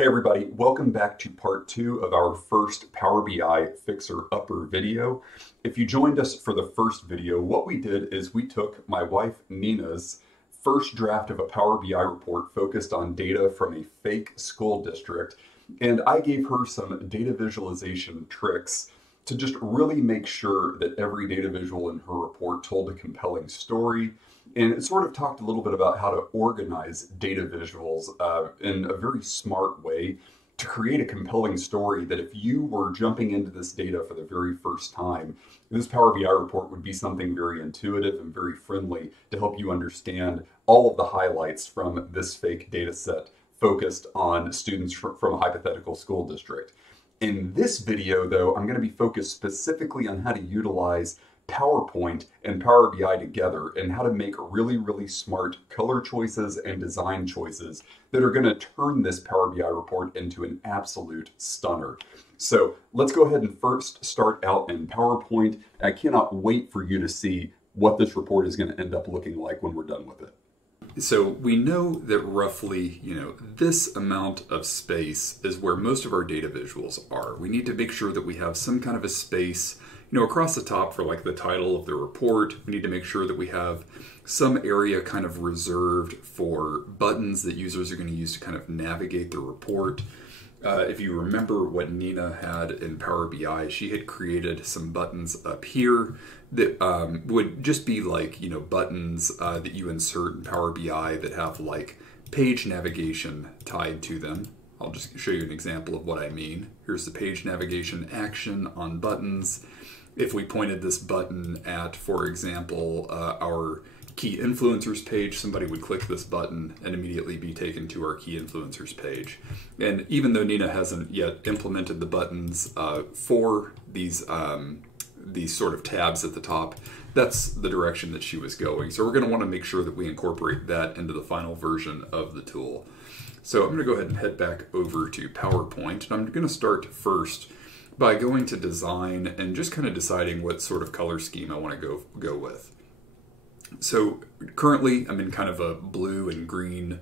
Hey everybody, welcome back to part 2 of our first Power BI Fixer Upper video. If you joined us for the first video, what we did is we took my wife Nina's first draft of a Power BI report focused on data from a fake school district, and I gave her some data visualization tricks to just really make sure that every data visual in her report told a compelling story. And it sort of talked a little bit about how to organize data visuals in a very smart way to create a compelling story that if you were jumping into this data for the very first time, this Power BI report would be something very intuitive and very friendly to help you understand all of the highlights from this fake data set focused on students from a hypothetical school district. In this video, though, I'm going to be focused specifically on how to utilize PowerPoint and Power BI together and how to make really, really smart color choices and design choices that are going to turn this Power BI report into an absolute stunner. So let's go ahead and first start out in PowerPoint. I cannot wait for you to see what this report is going to end up looking like when we're done with it. So we know that roughly, this amount of space is where most of our data visuals are. We need to make sure that we have some kind of a space across the top for like the title of the report. We need to make sure that we have some area kind of reserved for buttons that users are going to use to kind of navigate the report. If you remember what Nina had in Power BI, she had created some buttons up here that would just be like, buttons that you insert in Power BI that have like page navigation tied to them. I'll just show you an example of what I mean. Here's the page navigation action on buttons. If we pointed this button at, for example, our key influencers page, somebody would click this button and immediately be taken to our key influencers page. And even though Nina hasn't yet implemented the buttons for these sort of tabs at the top, that's the direction that she was going. So we're going to want to make sure that we incorporate that into the final version of the tool. So I'm going to go ahead and head back over to PowerPoint, and I'm going to start first by going to design and just kind of deciding what sort of color scheme I want to go with. So currently I'm in kind of a blue and green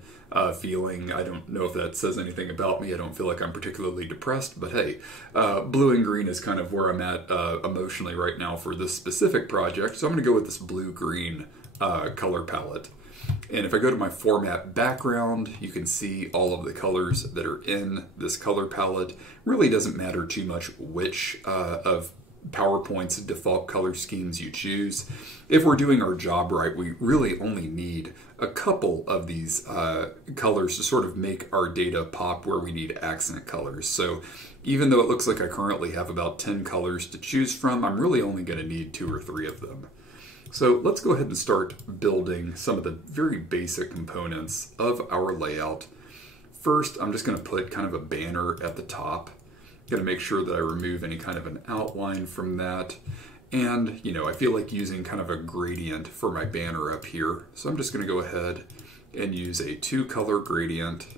feeling. I don't know if that says anything about me. I don't feel like I'm particularly depressed, but hey, blue and green is kind of where I'm at emotionally right now for this specific project. So I'm going to go with this blue-green color palette. And if I go to my format background, you can see all of the colors that are in this color palette. Really doesn't matter too much which of PowerPoint's default color schemes you choose. If we're doing our job right, we really only need a couple of these colors to sort of make our data pop where we need accent colors. So even though it looks like I currently have about 10 colors to choose from, I'm really only going to need 2 or 3 of them. So let's go ahead and start building some of the very basic components of our layout. First, I'm just going to put kind of a banner at the top. I'm going to make sure that I remove any kind of an outline from that. And, I feel like using kind of a gradient for my banner up here. So I'm just going to go ahead and use a 2-color gradient.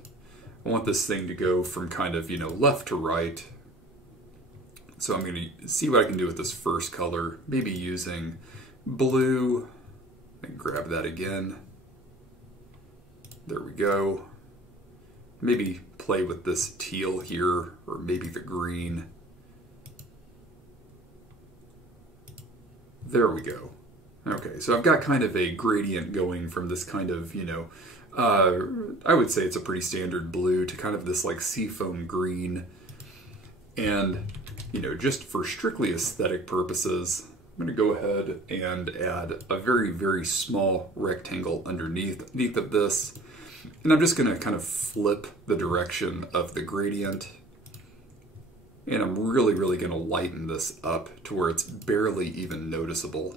I want this thing to go from kind of, left to right. So I'm going to see what I can do with this first color, maybe using blue, and grab that again. There we go. Maybe play with this teal here, or maybe the green. There we go. Okay, so I've got kind of a gradient going from this kind of, I would say it's a pretty standard blue to kind of this like seafoam green. And, just for strictly aesthetic purposes, I'm going to go ahead and add a very, very small rectangle underneath of this. And I'm just going to kind of flip the direction of the gradient. And I'm really, really going to lighten this up to where it's barely even noticeable.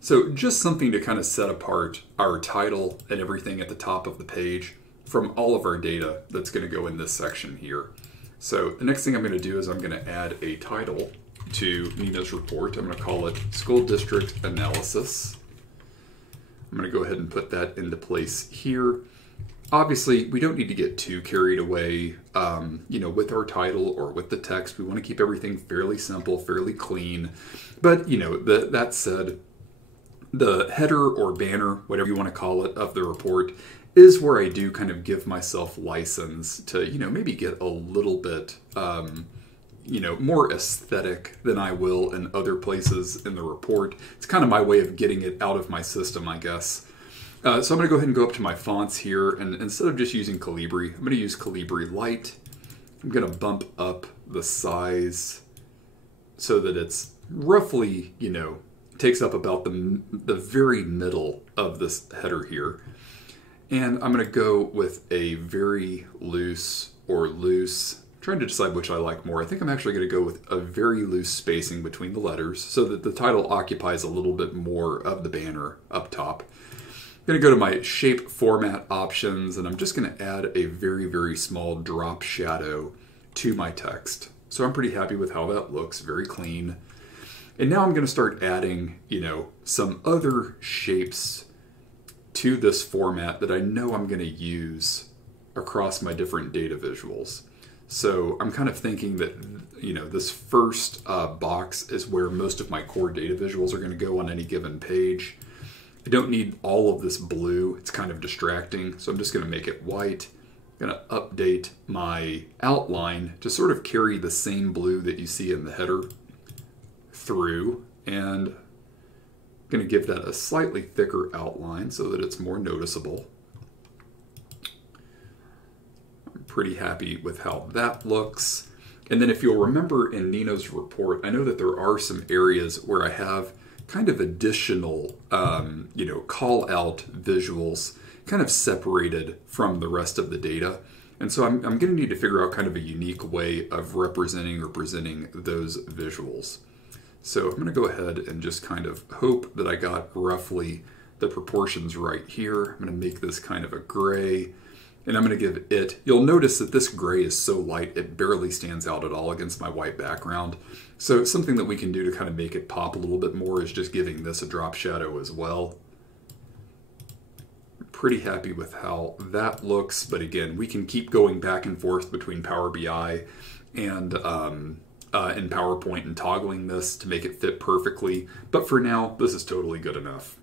So just something to kind of set apart our title and everything at the top of the page from all of our data that's going to go in this section here. So the next thing I'm going to do is I'm going to add a title to Nina's report. I'm going to call it School District Analysis. I'm going to go ahead and put that into place here. Obviously, we don't need to get too carried away, with our title or with the text. We want to keep everything fairly simple, fairly clean. But, that said, The header or banner, whatever you want to call it, of the report is where I do kind of give myself license to, maybe get a little bit, more aesthetic than I will in other places in the report. It's kind of my way of getting it out of my system, I guess. So I'm going to go ahead and go up to my fonts here, and instead of just using Calibri, I'm going to use Calibri Light. I'm going to bump up the size so that it's roughly, takes up about the very middle of this header here. And I'm going to go with a very loose or loose, trying to decide which I like more. I think I'm actually going to go with a very loose spacing between the letters so that the title occupies a little bit more of the banner up top. I'm going to go to my shape format options, and I'm just going to add a very, very small drop shadow to my text. So I'm pretty happy with how that looks, very clean. And now I'm going to start adding, some other shapes to this format that I know I'm going to use across my different data visuals. So I'm kind of thinking that, this first box is where most of my core data visuals are going to go on any given page. I don't need all of this blue. It's kind of distracting, so I'm just going to make it white. I'm going to update my outline to sort of carry the same blue that you see in the header through, and I'm going to give that a slightly thicker outline so that it's more noticeable. I'm pretty happy with how that looks. And then if you'll remember in Nina's report, I know that there are some areas where I have kind of additional, call out visuals kind of separated from the rest of the data. And so I'm going to need to figure out kind of a unique way of representing or presenting those visuals. So I'm going to go ahead and just kind of hope that I got roughly the proportions right here. I'm going to make this kind of a gray, and I'm going to give it, you'll notice that this gray is so light it barely stands out at all against my white background. So something that we can do to kind of make it pop a little bit more is just giving this a drop shadow as well. I'm pretty happy with how that looks, but again, we can keep going back and forth between Power BI and in PowerPoint and toggling this to make it fit perfectly, but for now, this is totally good enough.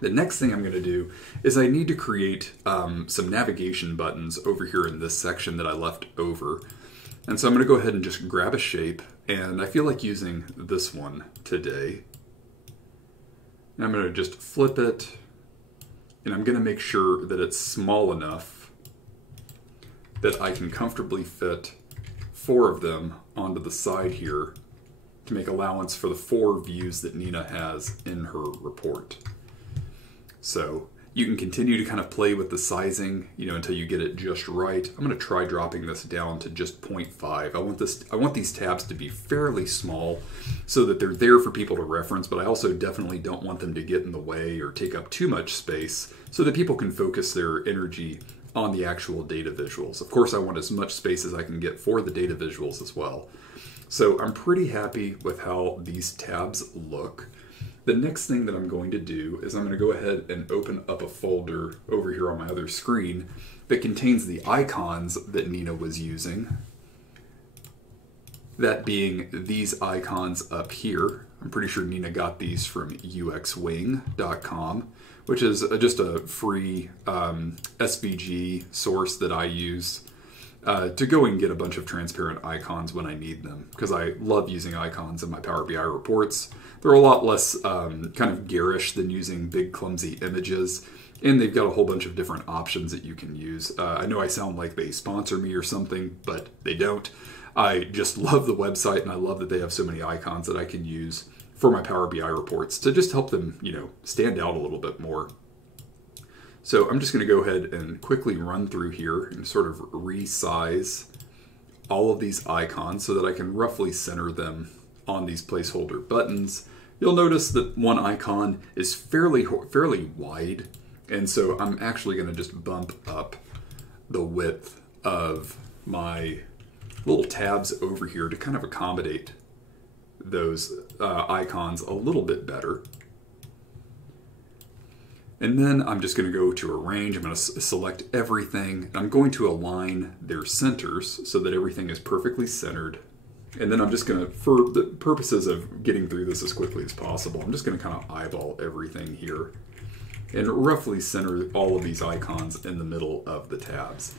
The next thing I'm going to do is I need to create some navigation buttons over here in this section that I left over. And so I'm going to go ahead and just grab a shape, and I feel like using this one today. And I'm going to just flip it, and I'm going to make sure that it's small enough that I can comfortably fit 4 of them onto the side here to make allowance for the 4 views that Nina has in her report. So you can continue to kind of play with the sizing, until you get it just right. I'm going to try dropping this down to just 0.5. I want these tabs to be fairly small so that they're there for people to reference, but I also definitely don't want them to get in the way or take up too much space so that people can focus their energy on the actual data visuals. Of course, I want as much space as I can get for the data visuals as well. So I'm pretty happy with how these tabs look. The next thing that I'm going to do is I'm going to go ahead and open up a folder over here on my other screen that contains the icons that Nina was using. That being these icons up here. I'm pretty sure Nina got these from uxwing.com, which is just a free SVG source that I use to go and get a bunch of transparent icons when I need them, because I love using icons in my Power BI reports. They're a lot less kind of garish than using big clumsy images, and they've got a whole bunch of different options that you can use. I know I sound like they sponsor me or something, but they don't. I just love the website, and I love that they have so many icons that I can use for my Power BI reports to just help them, stand out a little bit more. So I'm just going to go ahead and quickly run through here and sort of resize all of these icons so that I can roughly center them on these placeholder buttons. You'll notice that one icon is fairly wide, and so I'm actually going to just bump up the width of my little tabs over here to kind of accommodate those icons a little bit better. And then I'm just going to go to arrange. I'm going to select everything. I'm going to align their centers so that everything is perfectly centered. And then I'm just going to, for the purposes of getting through this as quickly as possible, I'm just going to kind of eyeball everything here and roughly center all of these icons in the middle of the tabs.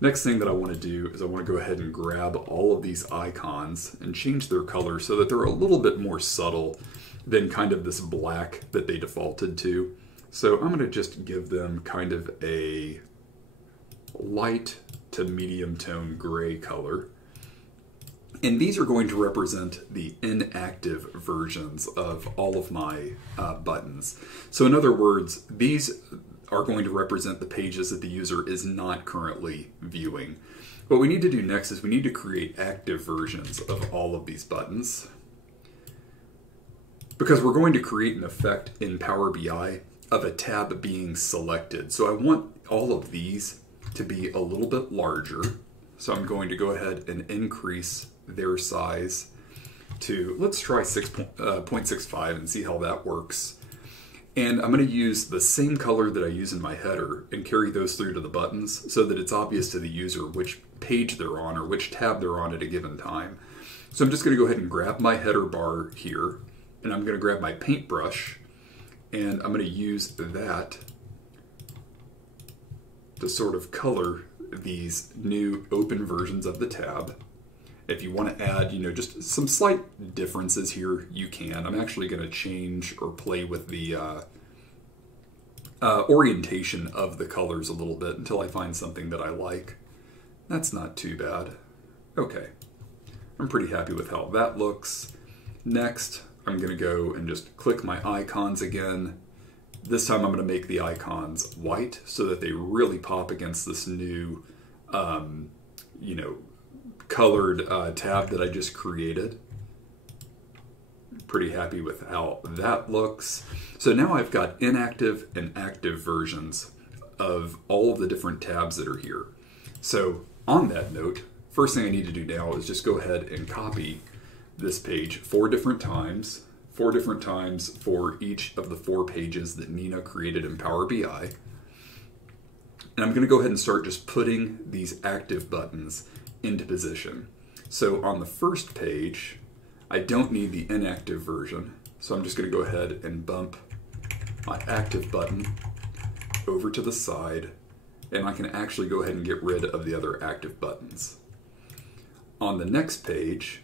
Next thing that I want to do is I want to go ahead and grab all of these icons and change their color so that they're a little bit more subtle than kind of this black that they defaulted to. So I'm going to just give them kind of a light to medium tone gray color. And these are going to represent the inactive versions of all of my buttons. So in other words, these are going to represent the pages that the user is not currently viewing. What we need to do next is we need to create active versions of all of these buttons, because we're going to create an effect in Power BI of a tab being selected. So I want all of these to be a little bit larger. So I'm going to go ahead and increase their size to, let's try 6.65 and see how that works. And I'm going to use the same color that I use in my header and carry those through to the buttons so that it's obvious to the user which page they're on or which tab they're on at a given time. So I'm just going to go ahead and grab my header bar here, and I'm going to grab my paintbrush, and I'm going to use that to sort of color these new open versions of the tab. If you want to add, just some slight differences here, you can. I'm actually going to change or play with the orientation of the colors a little bit until I find something that I like. That's not too bad. Okay, I'm pretty happy with how that looks. Next, I'm going to go and just click my icons again. This time I'm going to make the icons white so that they really pop against this new, colored tab that I just created. Pretty happy with how that looks. So now I've got inactive and active versions of all of the different tabs that are here. So on that note, first thing I need to do now is just go ahead and copy this page 4 different times for each of the 4 pages that Nina created in Power BI. And I'm going to go ahead and start just putting these active buttons into position. So on the first page, I don't need the inactive version, so I'm just going to go ahead and bump my active button over to the side, and I can actually go ahead and get rid of the other active buttons. On the next page,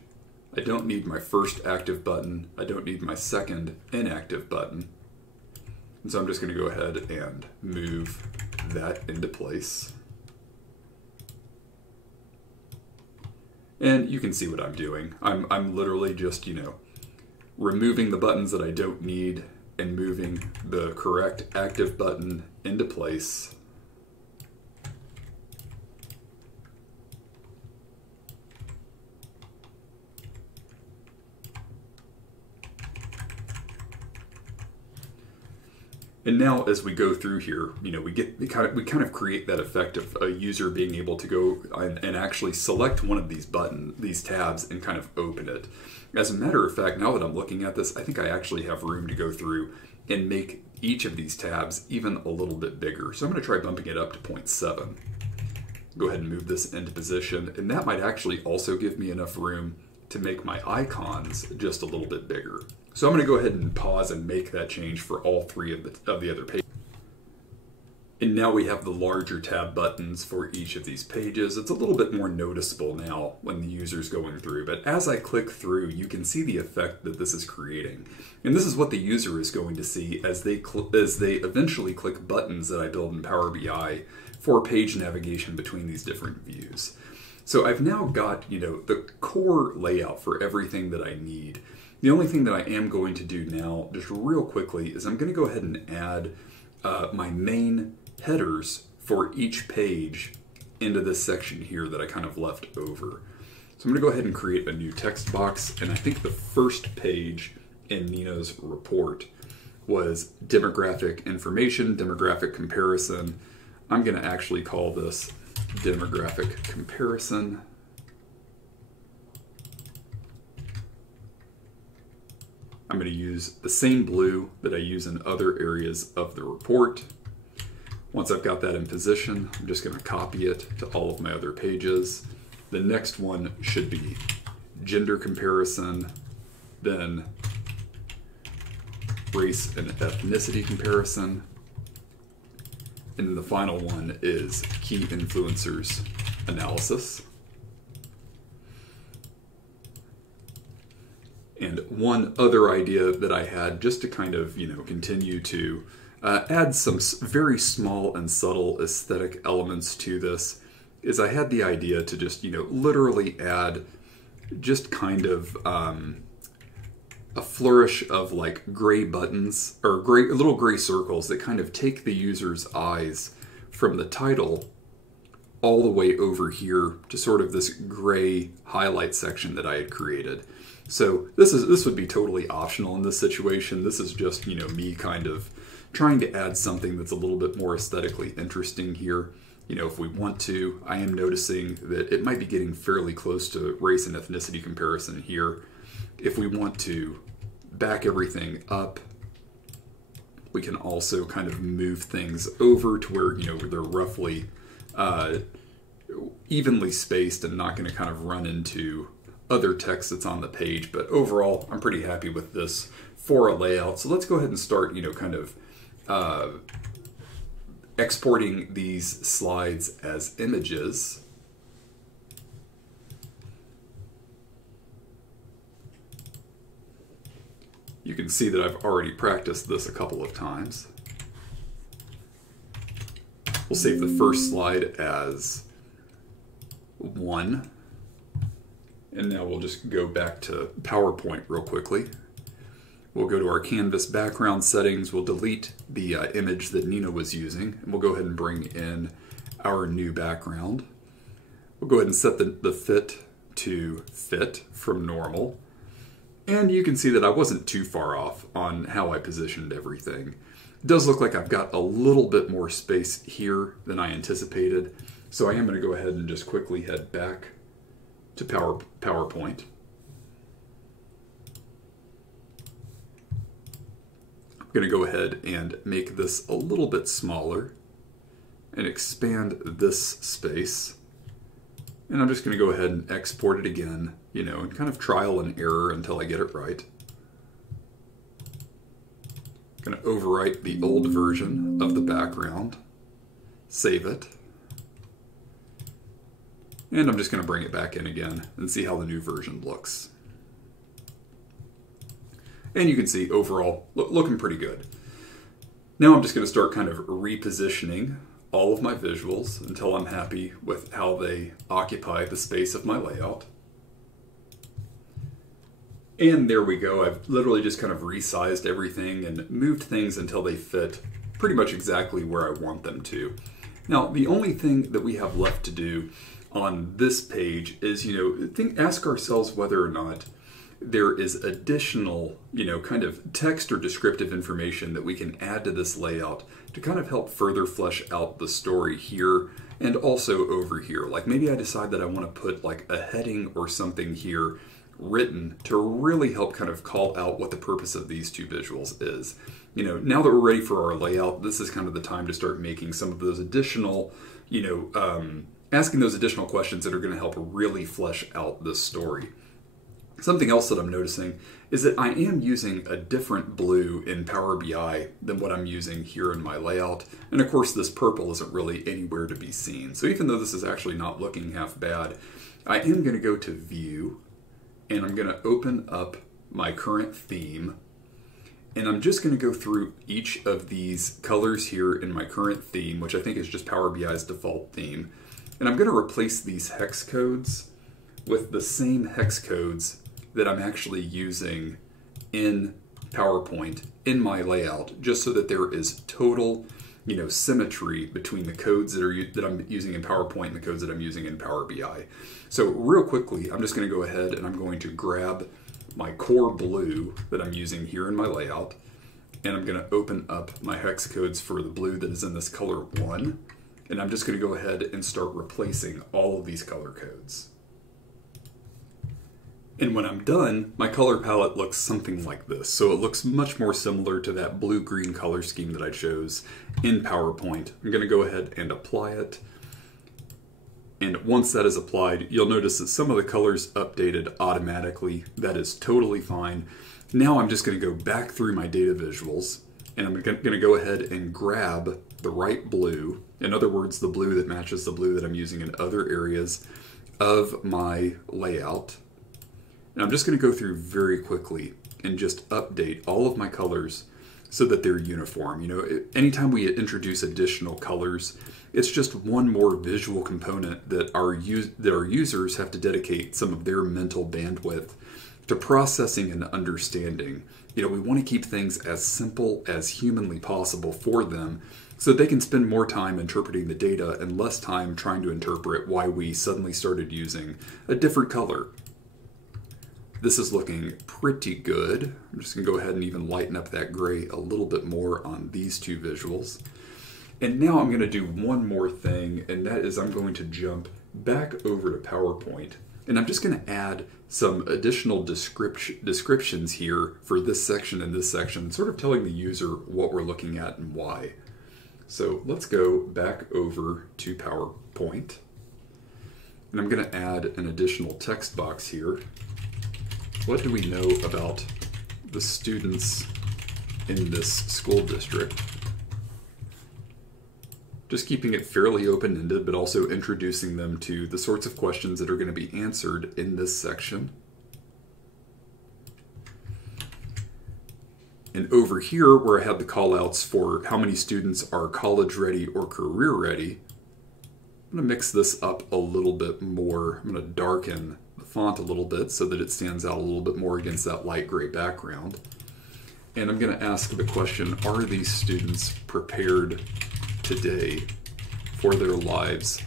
I don't need my first active button, I don't need my second inactive button, and so I'm just going to go ahead and move that into place. And you can see what I'm doing. I'm literally just, removing the buttons that I don't need and moving the correct active button into place. And now as we go through here, we kind of create that effect of a user being able to go and actually select one of these tabs and kind of open it. As a matter of fact, now that I'm looking at this, I think I actually have room to go through and make each of these tabs even a little bit bigger. So I'm going to try bumping it up to 0.7. Go ahead and move this into position, and that might actually also give me enough room to make my icons just a little bit bigger. So I'm going to go ahead and pause and make that change for all 3 of the other pages. And now we have the larger tab buttons for each of these pages. It's a little bit more noticeable now when the user's going through, but as I click through, you can see the effect that this is creating. And this is what the user is going to see as they eventually click buttons that I build in Power BI for page navigation between these different views. So I've now got, the core layout for everything that I need. The only thing that I am going to do now, just real quickly, is I'm going to go ahead and add my main headers for each page into this section here that I kind of left over. So I'm going to go ahead and create a new text box, and I think the first page in Nina's report was demographic information, demographic comparison. I'm going to actually call this demographic comparison. I'm going to use the same blue that I use in other areas of the report. Once I've got that in position, I'm just going to copy it to all of my other pages. The next one should be gender comparison, then race and ethnicity comparison, and then the final one is key influencers analysis. And one other idea that I had, just to kind of, continue to add some very small and subtle aesthetic elements to this, is I had the idea to just, literally add just kind of a flourish of like gray buttons or little gray circles that kind of take the user's eyes from the title all the way over here to sort of this gray highlight section that I had created. So this would be totally optional in this situation. This is just, me kind of trying to add something that's a little bit more aesthetically interesting here. If we want to, I am noticing that it might be getting fairly close to race and ethnicity comparison here. If we want to back everything up, we can also kind of move things over to where, they're roughly evenly spaced and not going to kind of run into other text that's on the page. But overall, I'm pretty happy with this for a layout. So let's go ahead and start, kind of exporting these slides as images. You can see that I've already practiced this a couple of times. We'll save the first slide as 1. And now we'll just go back to PowerPoint real quickly. We'll go to our Canvas background settings. We'll delete the image that Nina was using, and we'll go ahead and bring in our new background. We'll go ahead and set the fit to fit from normal. And you can see that I wasn't too far off on how I positioned everything. It does look like I've got a little bit more space here than I anticipated. So I am going to go ahead and just quickly head back to PowerPoint. I'm going to go ahead and make this a little bit smaller and expand this space. And I'm just going to go ahead and export it again, and kind of trial and error until I get it right. I'm going to overwrite the old version of the background, save it. And I'm just going to bring it back in again and see how the new version looks. And you can see overall looking pretty good. Now I'm just going to start kind of repositioning all of my visuals until I'm happy with how they occupy the space of my layout. And there we go. I've literally just kind of resized everything and moved things until they fit pretty much exactly where I want them to. Now, the only thing that we have left to do on this page is, ask ourselves whether or not there is additional, kind of text or descriptive information that we can add to this layout to kind of help further flesh out the story here and also over here. Like maybe I decide that I want to put like a heading or something here written to really help kind of call out what the purpose of these two visuals is. Now that we're ready for our layout, this is kind of the time to start making some of those additional, asking those additional questions that are going to help really flesh out this story. Something else that I'm noticing is that I am using a different blue in Power BI than what I'm using here in my layout. And of course, this purple isn't really anywhere to be seen. So even though this is actually not looking half bad, I am going to go to View, and I'm going to open up my current theme. And I'm just going to go through each of these colors here in my current theme, which I think is just Power BI's default theme. And I'm going to replace these hex codes with the same hex codes that I'm actually using in PowerPoint in my layout, just so that there is total, symmetry between the codes that I'm using in PowerPoint and the codes that I'm using in Power BI. So real quickly, I'm just going to go ahead and I'm going to grab my core blue that I'm using here in my layout, and I'm going to open up my hex codes for the blue that is in this color 1, and I'm just going to go ahead and start replacing all of these color codes. And when I'm done, my color palette looks something like this. So it looks much more similar to that blue-green color scheme that I chose in PowerPoint. I'm going to go ahead and apply it. And once that is applied, you'll notice that some of the colors updated automatically. That is totally fine. Now I'm just going to go back through my data visuals, and I'm going to go ahead and grab the right blue. In other words, the blue that matches the blue that I'm using in other areas of my layout. And I'm just going to go through very quickly and just update all of my colors so that they're uniform. You know, anytime we introduce additional colors, it's just one more visual component that our users have to dedicate some of their mental bandwidth to processing and understanding. You know, we want to keep things as simple as humanly possible for them so they can spend more time interpreting the data and less time trying to interpret why we suddenly started using a different color. This is looking pretty good. I'm just going to go ahead and even lighten up that gray a little bit more on these two visuals. And now I'm going to do one more thing, and that is I'm going to jump back over to PowerPoint, and I'm just going to add some additional descriptions here for this section and this section, sort of telling the user what we're looking at and why. So let's go back over to PowerPoint, and I'm going to add an additional text box here. What do we know about the students in this school district? Just keeping it fairly open-ended, but also introducing them to the sorts of questions that are going to be answered in this section. And over here, where I have the callouts for how many students are college-ready or career-ready, I'm going to mix this up a little bit more. I'm going to darken the font a little bit so that it stands out a little bit more against that light gray background. And I'm going to ask the question, are these students prepared today for their lives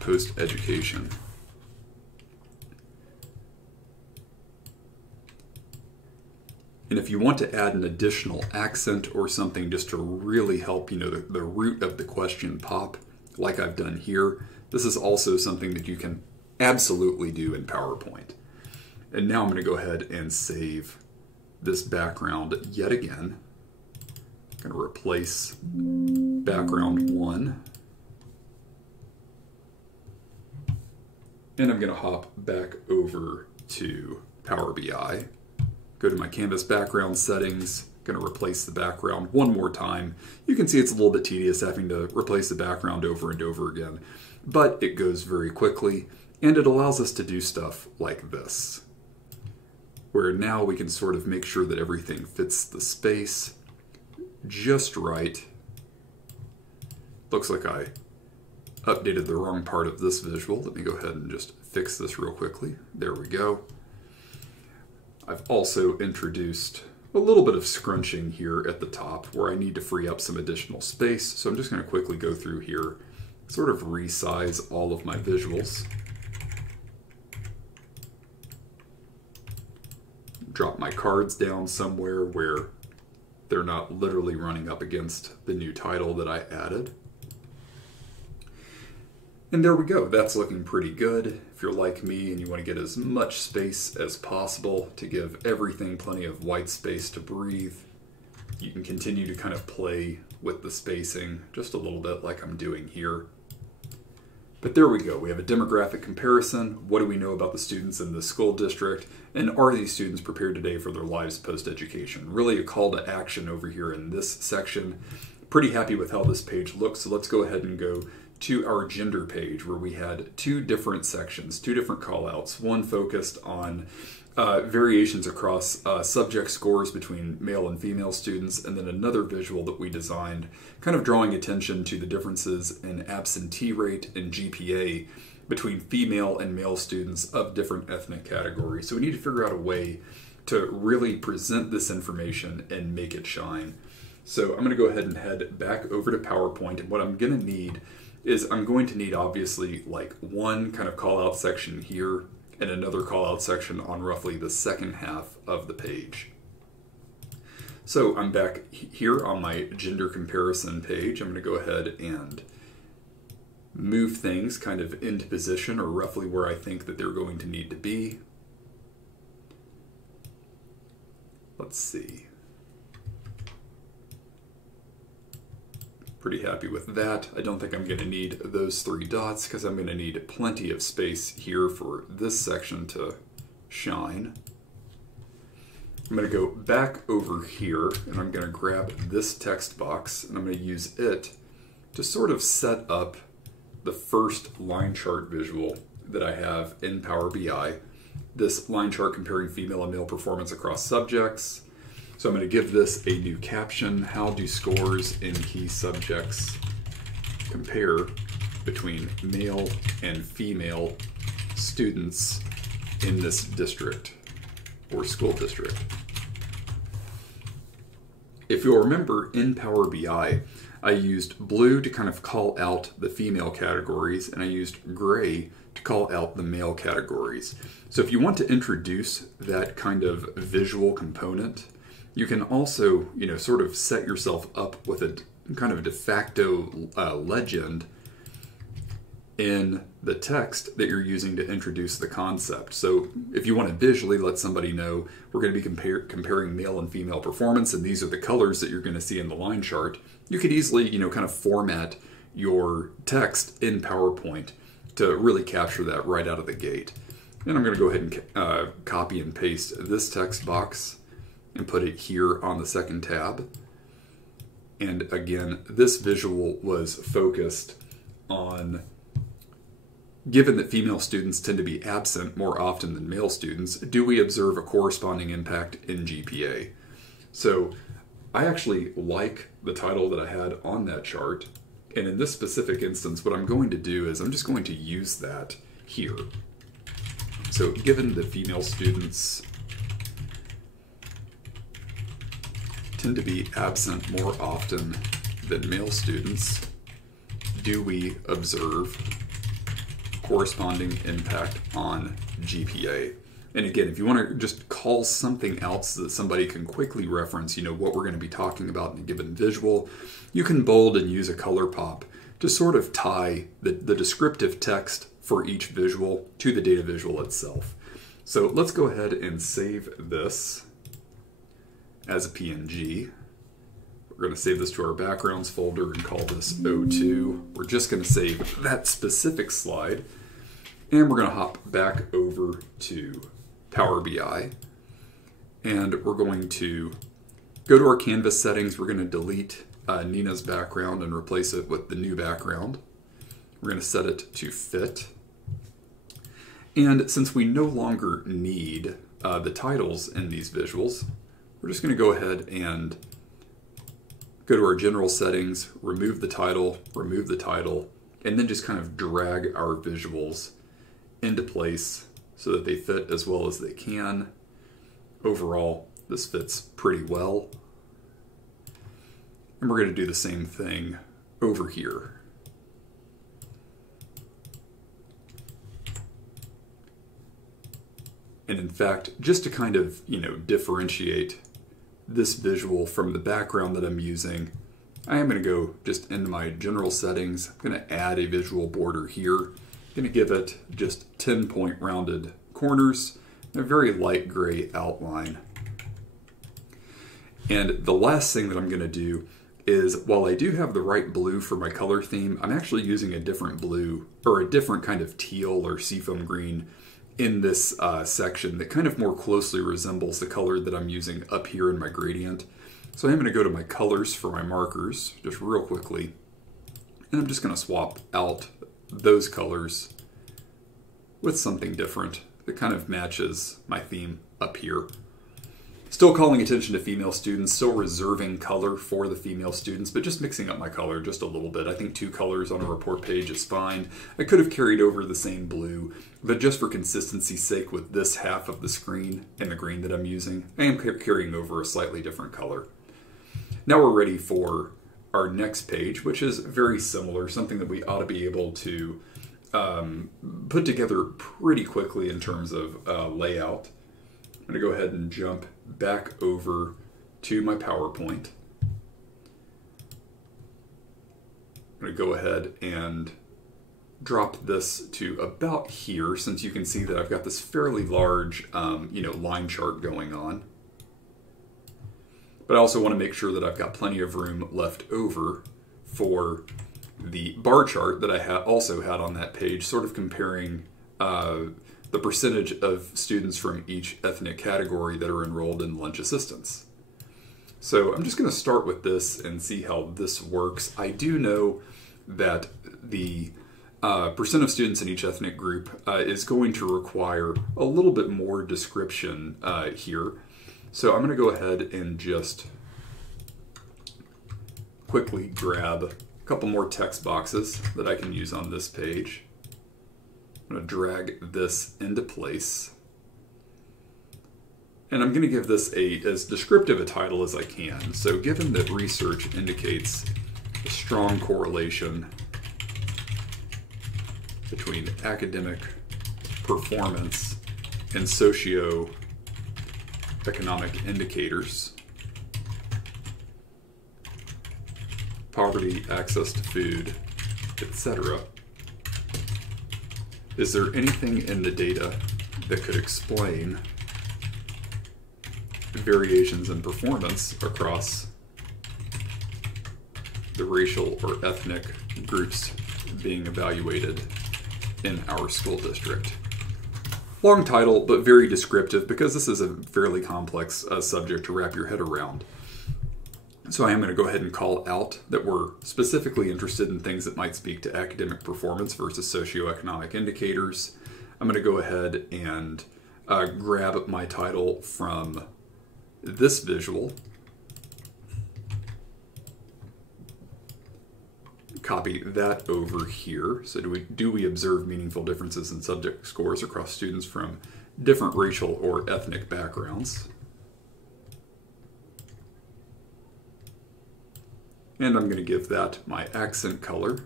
post-education? And if you want to add an additional accent or something just to really help, you know, the root of the question pop, like I've done here, this is also something that you can absolutely do in PowerPoint. And now I'm going to go ahead and save this background yet again. I'm going to replace background 1. And I'm going to hop back over to Power BI. Go to my Canvas background settings. I'm going to replace the background one more time. You can see it's a little bit tedious having to replace the background over and over again, but it goes very quickly, and it allows us to do stuff like this, where now we can sort of make sure that everything fits the space just right. Looks like I updated the wrong part of this visual. Let me go ahead and just fix this real quickly. There we go. I've also introduced a little bit of scrunching here at the top where I need to free up some additional space. So I'm just going to quickly go through here, sort of resize all of my visuals. Drop my cards down somewhere where they're not literally running up against the new title that I added. And there we go. That's looking pretty good. If you're like me and you want to get as much space as possible to give everything plenty of white space to breathe, you can continue to kind of play with the spacing just a little bit like I'm doing here. But there we go. We have a demographic comparison. What do we know about the students in the school district? And are these students prepared today for their lives post-education? Really a call to action over here in this section. Pretty happy with how this page looks. So let's go ahead and go to our gender page where we had two different sections, two different callouts. One focused on variations across subject scores between male and female students, and then another visual that we designed kind of drawing attention to the differences in absentee rate and GPA between female and male students of different ethnic categories. So we need to figure out a way to really present this information and make it shine. So I'm going to go ahead and head back over to PowerPoint, and what I'm going to need is I'm going to need obviously like one kind of call out section here and another call out section on roughly the second half of the page. So I'm back here on my gender comparison page. I'm going to go ahead and move things kind of into position or roughly where I think that they're going to need to be. Let's see. pretty happy with that. I don't think I'm going to need those 3 dots because I'm going to need plenty of space here for this section to shine. I'm going to go back over here and I'm going to grab this text box and I'm going to use it to sort of set up the first line chart visual that I have in Power BI. This line chart comparing female and male performance across subjects. So I'm going to give this a new caption. How do scores in key subjects compare between male and female students in this district or school district? If you'll remember, in Power BI, I used blue to kind of call out the female categories, and I used gray to call out the male categories. So if you want to introduce that kind of visual component, you can also, sort of set yourself up with a kind of de facto legend in the text that you're using to introduce the concept. So if you want to visually let somebody know we're going to be comparing male and female performance, and these are the colors that you're going to see in the line chart, you could easily, kind of format your text in PowerPoint to really capture that right out of the gate. And I'm going to go ahead and copy and paste this text box and put it here on the second tab. And again, this visual was focused on, given that female students tend to be absent more often than male students, do we observe a corresponding impact in GPA? So I actually like the title that I had on that chart. And in this specific instance, what I'm going to do is I'm just going to use that here. So given that female students tend to be absent more often than male students, do we observe corresponding impact on GPA? And again, if you want to just call something else that somebody can quickly reference, what we're going to be talking about in a given visual, you can bold and use a color pop to sort of tie the descriptive text for each visual to the data visual itself. So let's go ahead and save this as a PNG. We're going to save this to our backgrounds folder and call this O2. We're just going to save that specific slide. And we're going to hop back over to Power BI. And we're going to go to our canvas settings. We're going to delete Nina's background and replace it with the new background. We're going to set it to fit. And since we no longer need the titles in these visuals, we're just going to go ahead and go to our general settings, remove the title, and then just kind of drag our visuals into place so that they fit as well as they can. Overall, this fits pretty well. And we're going to do the same thing over here. And in fact, just to kind of, differentiate this visual from the background that I'm using, I am going to go just into my general settings. I'm going to add a visual border here. I'm going to give it just 10-point rounded corners and a very light gray outline. And the last thing that I'm going to do is, while I do have the right blue for my color theme, I'm actually using a different blue, or a different kind of teal or seafoam green in this section that kind of more closely resembles the color that I'm using up here in my gradient. So I'm going to go to my colors for my markers just real quickly, and I'm just going to swap out those colors with something different that kind of matches my theme up here. Still calling attention to female students, still reserving color for the female students, but just mixing up my color just a little bit. I think 2 colors on a report page is fine. I could have carried over the same blue, but just for consistency's sake with this half of the screen and the green that I'm using, I am carrying over a slightly different color. Now we're ready for our next page, which is very similar, something that we ought to be able to put together pretty quickly in terms of layout. I'm going to go ahead and jump back over to my PowerPoint. I'm going to go ahead and drop this to about here, since you can see that I've got this fairly large line chart going on. But I also want to make sure that I've got plenty of room left over for the bar chart that I also had on that page, sort of comparing the percentage of students from each ethnic category that are enrolled in lunch assistance. So I'm just going to start with this and see how this works. I do know that the percent of students in each ethnic group is going to require a little bit more description here. So I'm going to go ahead and just quickly grab a couple more text boxes that I can use on this page. I'm going to drag this into place. And I'm going to give this as descriptive a title as I can. So given that research indicates a strong correlation between academic performance and socioeconomic indicators, poverty, access to food, etc. Is there anything in the data that could explain variations in performance across the racial or ethnic groups being evaluated in our school district? Long title, but very descriptive because this is a fairly complex subject to wrap your head around. So I am going to go ahead and call out that we're specifically interested in things that might speak to academic performance versus socioeconomic indicators. I'm going to go ahead and grab my title from this visual, copy that over here. So do we observe meaningful differences in subject scores across students from different racial or ethnic backgrounds? And I'm going to give that my accent color.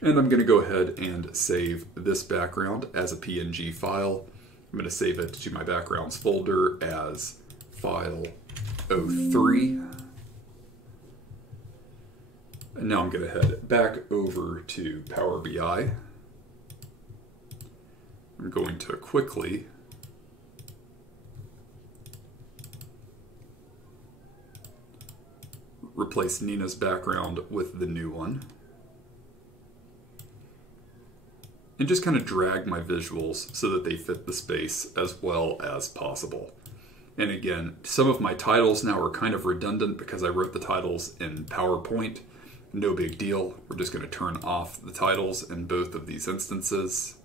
And I'm going to go ahead and save this background as a PNG file. I'm going to save it to my backgrounds folder as file 03. And now I'm going to head back over to Power BI. I'm going to quickly replace Nina's background with the new one. And just kind of drag my visuals so that they fit the space as well as possible. And again, some of my titles now are kind of redundant because I wrote the titles in PowerPoint. No big deal. We're just going to turn off the titles in both of these instances.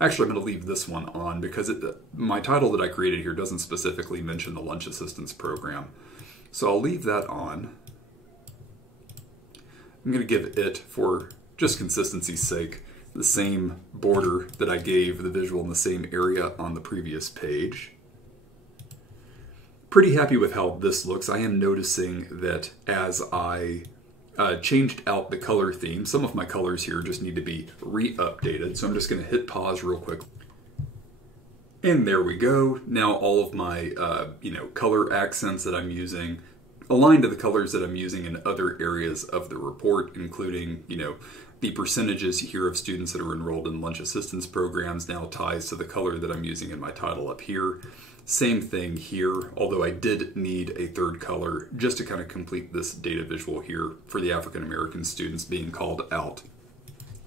Actually, I'm going to leave this one on because my title that I created here doesn't specifically mention the lunch assistance program. So I'll leave that on. I'm going to give it, for just consistency's sake, the same border that I gave the visual in the same area on the previous page. Pretty happy with how this looks. I am noticing that as I changed out the color theme, some of my colors here just need to be re-updated. So I'm just going to hit pause real quick. And there we go. Now all of my color accents that I'm using align to the colors that I'm using in other areas of the report, including, the percentages here of students that are enrolled in lunch assistance programs now ties to the color that I'm using in my title up here. Same thing here, although I did need a third color just to kind of complete this data visual here for the African American students being called out.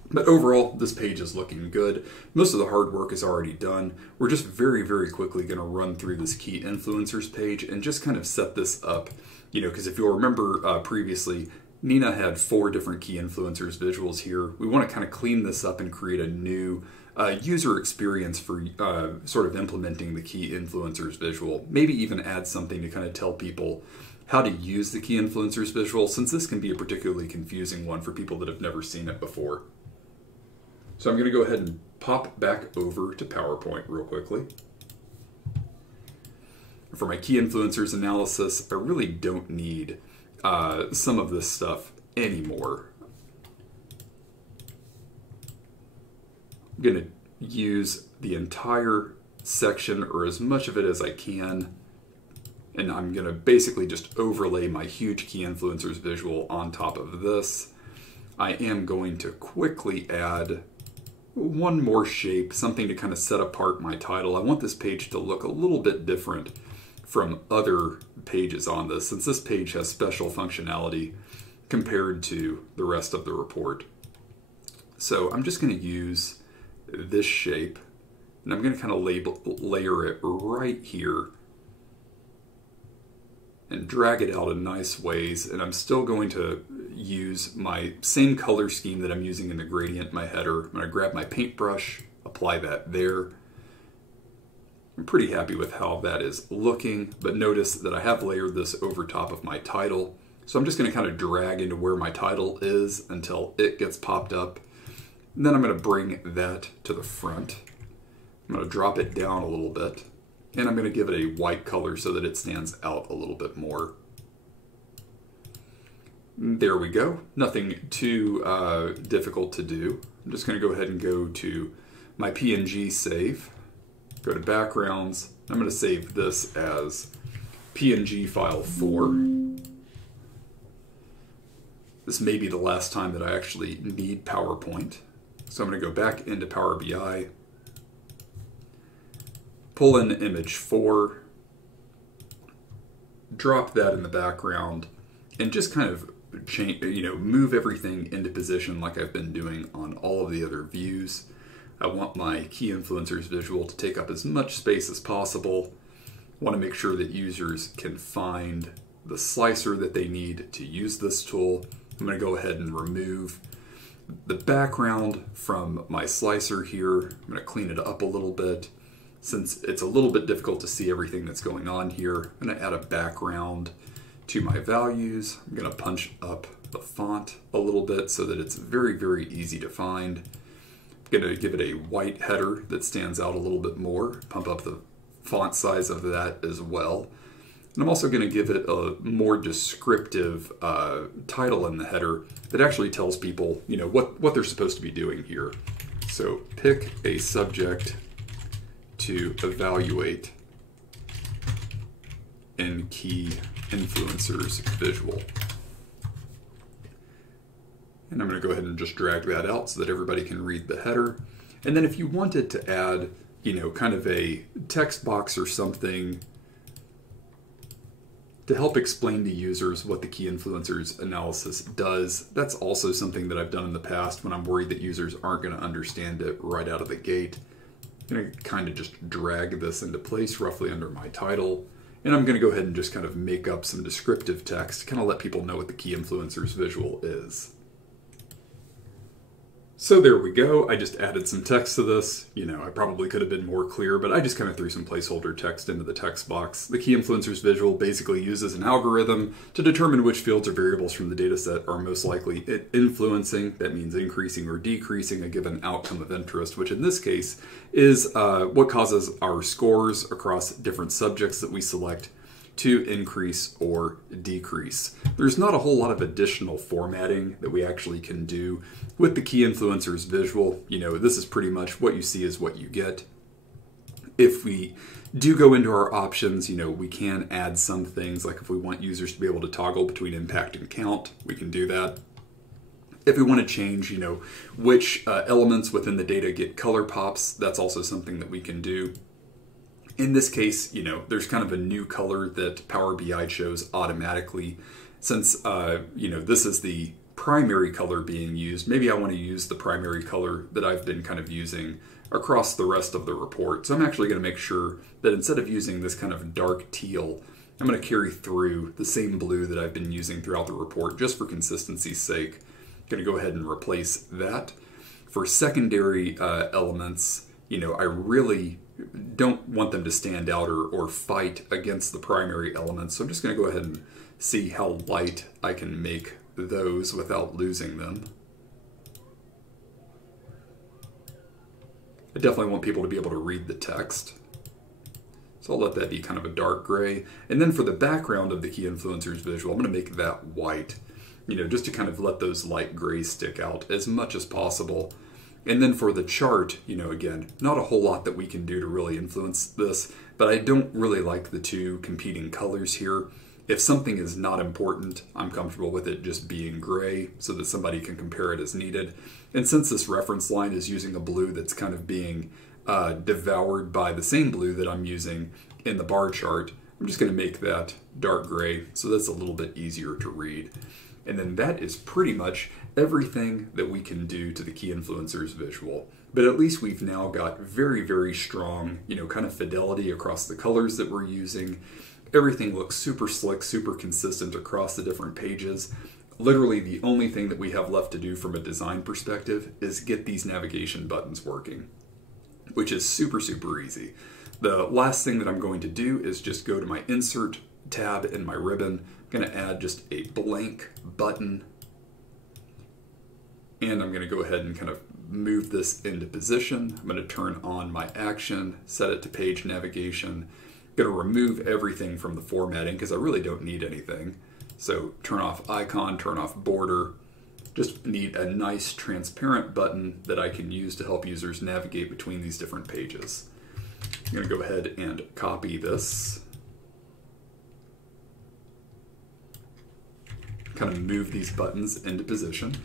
But overall, this page is looking good. Most of the hard work is already done. We're just very, very quickly going to run through this key influencers page and just kind of set this up, because if you'll remember previously, Nina had 4 different key influencers visuals here. We want to kind of clean this up and create a new user experience for sort of implementing the key influencers visual. Maybe even add something to kind of tell people how to use the key influencers visual, since this can be a particularly confusing one for people that have never seen it before. So I'm going to go ahead and pop back over to PowerPoint real quickly. For my key influencers analysis, I really don't need some of this stuff anymore. I'm going to use the entire section, or as much of it as I can, and I'm going to basically just overlay my huge key influencers visual on top of this. I am going to quickly add one more shape, something to kind of set apart my title. I want this page to look a little bit different from other pages on this, since this page has special functionality compared to the rest of the report. So I'm just going to use this shape, and I'm going to kind of layer it right here and drag it out in nice ways. And I'm still going to use my same color scheme that I'm using in the gradient, my header. I'm going to grab my paintbrush, apply that there. I'm pretty happy with how that is looking, but notice that I have layered this over top of my title. So I'm just going to kind of drag into where my title is until it gets popped up. And then I'm going to bring that to the front. I'm going to drop it down a little bit, and I'm going to give it a white color so that it stands out a little bit more. There we go. Nothing too difficult to do. I'm just going to go ahead and go to my PNG save, go to backgrounds. I'm going to save this as PNG file 4. This may be the last time that I actually need PowerPoint. So I'm going to go back into Power BI, pull in image 4, drop that in the background, and just kind of change, move everything into position like I've been doing on all of the other views. I want my key influencers visual to take up as much space as possible. I want to make sure that users can find the slicer that they need to use this tool. I'm going to go ahead and remove the background from my slicer here. I'm going to clean it up a little bit. Since it's a little bit difficult to see everything that's going on here, I'm going to add a background to my values. I'm going to punch up the font a little bit so that it's very, very easy to find. I'm going to give it a white header that stands out a little bit more, pump up the font size of that as well. And I'm also going to give it a more descriptive title in the header that actually tells people, what they're supposed to be doing here. So pick a subject to evaluate in key influencers visual. And I'm going to go ahead and just drag that out so that everybody can read the header. And then if you wanted to add, kind of a text box or something to help explain to users what the key influencers analysis does, that's also something that I've done in the past when I'm worried that users aren't going to understand it right out of the gate. I'm going to kind of just drag this into place roughly under my title. And I'm going to go ahead and just kind of make up some descriptive text to kind of let people know what the key influencers visual is. So there we go. I just added some text to this. I probably could have been more clear, but I just kind of threw some placeholder text into the text box. The key influencers visual basically uses an algorithm to determine which fields or variables from the data set are most likely influencing. That means increasing or decreasing a given outcome of interest, which in this case is what causes our scores across different subjects that we select to increase or decrease. There's not a whole lot of additional formatting that we actually can do with the key influencers visual. This is pretty much what you see is what you get. If we do go into our options, we can add some things, like if we want users to be able to toggle between impact and count, we can do that. If we want to change, which elements within the data get color pops, that's also something that we can do. In this case, there's kind of a new color that Power BI shows automatically. Since, this is the primary color being used, maybe I want to use the primary color that I've been kind of using across the rest of the report. So I'm actually going to make sure that instead of using this kind of dark teal, I'm going to carry through the same blue that I've been using throughout the report just for consistency's sake. I'm going to go ahead and replace that. For secondary elements, I really don't want them to stand out or fight against the primary elements. So I'm just going to go ahead and see how light I can make those without losing them. I definitely want people to be able to read the text. So I'll let that be kind of a dark gray. And then for the background of the key influencers visual, I'm going to make that white, just to kind of let those light grays stick out as much as possible. And then for the chart, again, not a whole lot that we can do to really influence this, but I don't really like the two competing colors here. If something is not important, I'm comfortable with it just being gray so that somebody can compare it as needed. And since this reference line is using a blue that's kind of being devoured by the same blue that I'm using in the bar chart, I'm just going to make that dark gray so that's a little bit easier to read. And then that is pretty much everything that we can do to the Key Influencers visual. But at least we've now got very, very strong, kind of fidelity across the colors that we're using. Everything looks super slick, super consistent across the different pages. Literally the only thing that we have left to do from a design perspective is get these navigation buttons working, which is super, super easy. The last thing that I'm going to do is just go to my Insert tab in my ribbon. I'm going to add just a blank button, and I'm going to go ahead and kind of move this into position. I'm going to turn on my action, set it to page navigation. I'm going to remove everything from the formatting because I really don't need anything. So turn off icon, turn off border. Just need a nice transparent button that I can use to help users navigate between these different pages. I'm going to go ahead and copy this. Kind of move these buttons into position.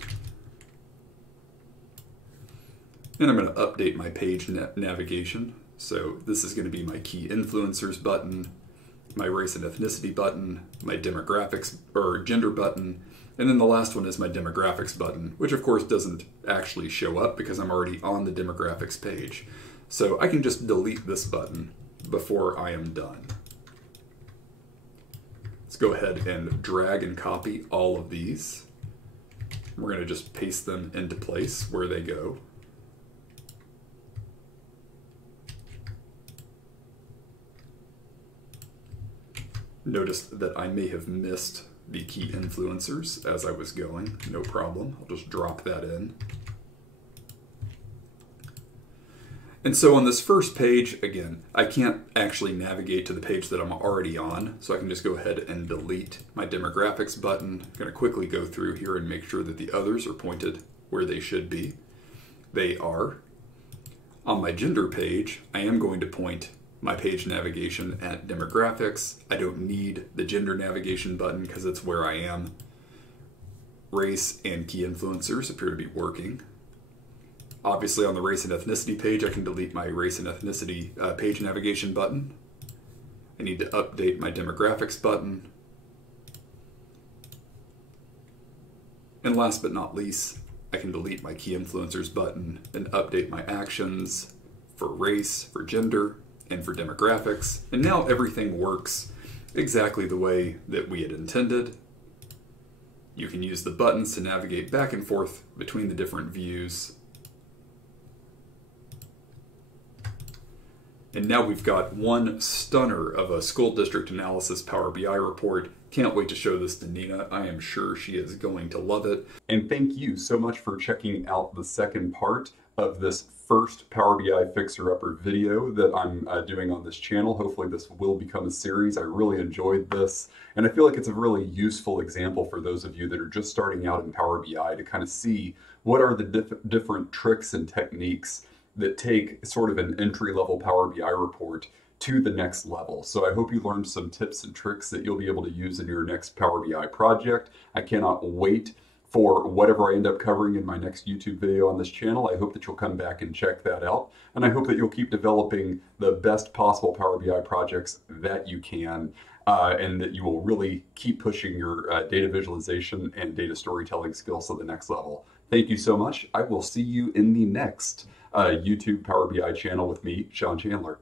And I'm going to update my page navigation. So this is going to be my Key Influencers button, my Race and Ethnicity button, my Demographics or Gender button, and then the last one is my Demographics button, which of course doesn't actually show up because I'm already on the Demographics page. So I can just delete this button before I am done. Let's go ahead and drag and copy all of these. We're going to just paste them into place where they go. Notice that I may have missed the Key Influencers as I was going. No problem. I'll just drop that in. And so on this first page, again, I can't actually navigate to the page that I'm already on, so I can just go ahead and delete my Demographics button. I'm going to quickly go through here and make sure that the others are pointed where they should be. They are. On my Gender page, I am going to point my page navigation at Demographics. I don't need the Gender navigation button because it's where I am. Race and Key Influencers appear to be working. Obviously on the Race and Ethnicity page, I can delete my Race and Ethnicity page navigation button. I need to update my Demographics button. And last but not least, I can delete my Key Influencers button and update my actions for race, for gender, and for demographics. And now everything works exactly the way that we had intended. You can use the buttons to navigate back and forth between the different views. And now we've got one stunner of a school district analysis Power BI report. Can't wait to show this to Nina. I am sure she is going to love it. And thank you so much for checking out the second part of this first Power BI fixer-upper video that I'm doing on this channel. Hopefully this will become a series. I really enjoyed this, and I feel like it's a really useful example for those of you that are just starting out in Power BI to kind of see what are the different tricks and techniques that take sort of an entry-level Power BI report to the next level. So I hope you learned some tips and tricks that you'll be able to use in your next Power BI project. I cannot wait for whatever I end up covering in my next YouTube video on this channel. I hope that you'll come back and check that out. And I hope that you'll keep developing the best possible Power BI projects that you can, and that you will really keep pushing your data visualization and data storytelling skills to the next level. Thank you so much. I will see you in the next YouTube Power BI channel with me, Sean Chandler.